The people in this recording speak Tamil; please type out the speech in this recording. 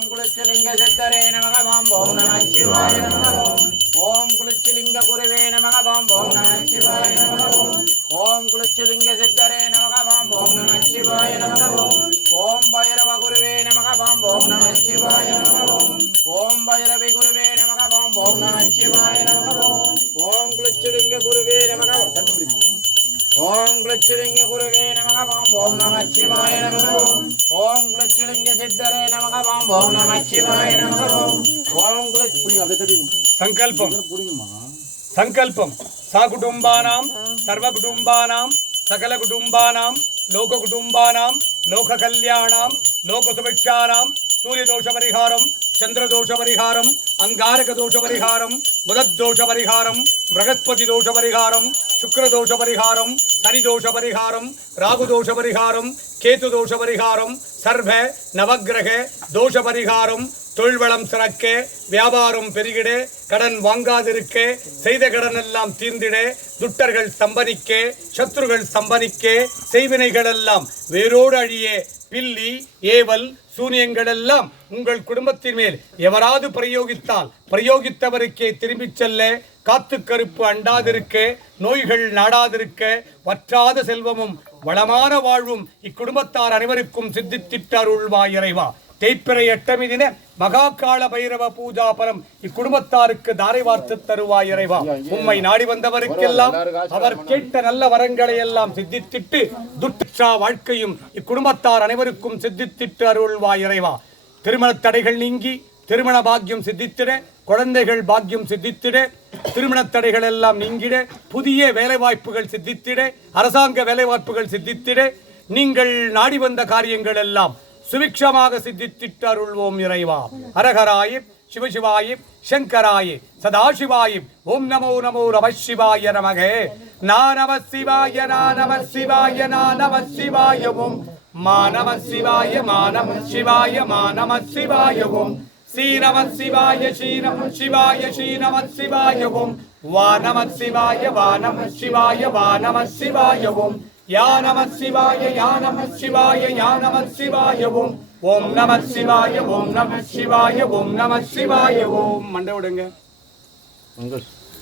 ஓம் குலச்சலிங்க சித்தரே நமக ஓம் ஓம் நம சிவாய ஓம் ஓம் குலச்சலிங்க குருவே நமக ஓம் ஓம் நம சிவாய ஓம் ஓம் குலச்சலிங்க சித்தரே நமக ஓம் ஓம் நம சிவாய ஓம் பைரவ குருவே நமக ஓம் ஓம் நம சிவாய ஓம் பைரவி குருவே நமக ஓம் ஓம் நம சிவாய ஓம் ஓம் குலச்சலிங்க குருவே நமக ஓம் குலச்சிலிங்க குருவே நமக ஓம் ஓம் நம சிவாய ஓம் ஓம் ఓం సంకల్పం. సంకల్పం. సాకుటుంబానాం సర్వకుటుంబానాం సకల కుటుంబానాం లోక కుటుంబానాం లోక కళ్యాణం లోక సుభిక్షానాం సూర్యదోష పరిహారం చంద్రదోష పరిహారం అంగారక దోష పరిహారం బుధదోష పరిహారం బృహస్పతి దోష పరిహారం சுக்ரதோஷ பரிகாரம் சனிதோஷ பரிகாரம் ராகுதோஷ பரிகாரம் கேத்து தோஷ பரிகாரம் சர்வ நவகிரக தோஷ பரிகாரம் தொழில் வளம் சிறக்க வியாபாரம் பெருகிட கடன் வாங்காதிருக்க செய்த கடன் எல்லாம் தீர்ந்திட துட்டர்கள் சம்பனிக்க சத்ருகள் சம்பனிக்க செய்வினைகளெல்லாம் வேரோடு அழிய பில்லி ஏவல் சூனியங்கள் எல்லாம் உங்கள் குடும்பத்தின் மேல் எவராது பிரயோகித்தால் பிரயோகித்தவருக்கே திரும்பிச் செல்ல காத்து கருப்பு அண்டாதிருக்க நோய்கள் நாடாதிருக்க வற்றாத செல்வமும் வளமான வாழ்வும் இக்குடும்பத்தார் அனைவருக்கும் சித்தித்திட்டு அருள்வாய் இறைவா. தேய்ப்பிறை எட்டமி தின மகாகால பைரவ பூஜா பலம் இக்குடும்பத்தாருக்கு தாரை வார்த்து தருவாய் இறைவா. உம்மை நாடி வந்தவருக்கெல்லாம் அவர் கேட்ட நல்ல வரங்களை எல்லாம் சித்தித்திட்டு துட்டா வாழ்க்கையும் இக்குடும்பத்தார் அனைவருக்கும் சித்தித்திட்டு அருள்வாய் இறைவா. திருமண தடைகள் நீங்கி திருமண பாக்கியம் சித்தித்திட குழந்தைகள் பாக்கியம் சித்தித்திட திருமண தடைகள் எல்லாம் நீங்கிட புதிய வேலைவாய்ப்புகள் சித்தித்திட அரசாங்க வேலைவாய்ப்புகள் சித்தித்திட நீங்கள் நாடி வந்த காரியங்கள் எல்லாம் சுபிக்ஷமாக சித்தித்திட்டு அருள்வோம் இறைவா. ஹரஹராய சிவசிவாய சங்கராயி சதாசிவாய ஓம் நமோ நமோ நம சிவாய நமக. நம சிவாய நா நம சிவாய நா நம சிவாய ஓம். மானவ சிவாய மா சிவாய மா சிவாய ஓம். ஸ்ரீ சிவாய ஸ்ரீ சிவாய ஸ்ரீ சிவாய ஓம். வானம சிவாய வானம சிவாய வானம சிவாய ஓம். யா நம சிவாய யா நம சிவாய யா நம சிவாய ஓம். ஓம் நம சிவாய ஓம் நம சிவாய ஓம் நம சிவாய ஓம். மண்டை விடுங்க.